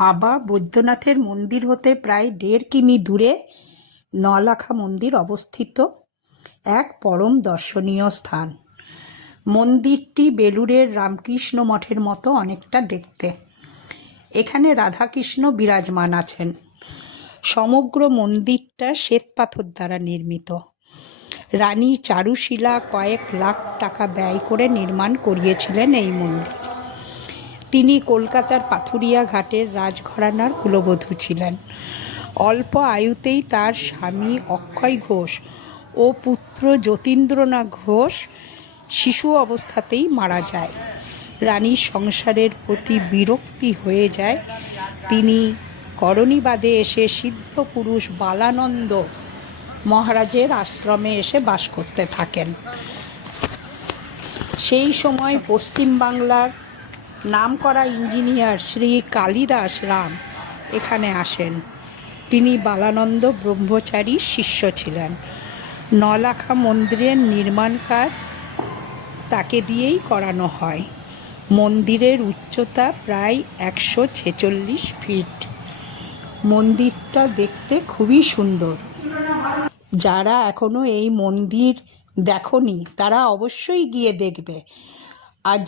বাবা বৈদ্যনাথের মন্দির হতে প্রায় 1.5 কিমি দূরে নলাখা মন্দির অবস্থিত এক পরম দর্শনীয় স্থান। মন্দিরটি বেলুড়ের রামকৃষ্ণ মঠের মতো অনেকটা দেখতে। এখানে রাধাকৃষ্ণ বিরাজমান আছেন। সমগ্র মন্দিরটা শ্বেতপাথর দ্বারা নির্মিত। রানী চারুশীলা কয়েক লাখ টাকা ব্যয় করে নির্মাণ করিয়েছিলেন এই মন্দির। তিনি কলকাতার পাথুরিয়া ঘাটের রাজঘরানার কুলবধূ ছিলেন। অল্প আয়ুতেই তার স্বামী অক্ষয় ঘোষ ও পুত্র যতীন্দ্রনাথ ঘোষ শিশু অবস্থাতেই মারা যায়। রানীর সংসারের প্রতি বিরক্তি হয়ে যায়। তিনি করণীবাদে এসে সিদ্ধ পুরুষ বালানন্দ মহারাজের আশ্রমে এসে বাস করতে থাকেন। সেই সময় পশ্চিমবাংলার নামকরা ইঞ্জিনিয়ার শ্রী কালিদাস রাম এখানে আসেন। তিনি বালানন্দ ব্রহ্মচারীর শিষ্য ছিলেন। নলাখা মন্দিরের নির্মাণ কাজ তাকে দিয়েই করানো হয়। মন্দিরের উচ্চতা প্রায় 146 ফিট। মন্দিরটা দেখতে খুবই সুন্দর। যারা এখনো এই মন্দির দেখনি তারা অবশ্যই গিয়ে দেখবে। আর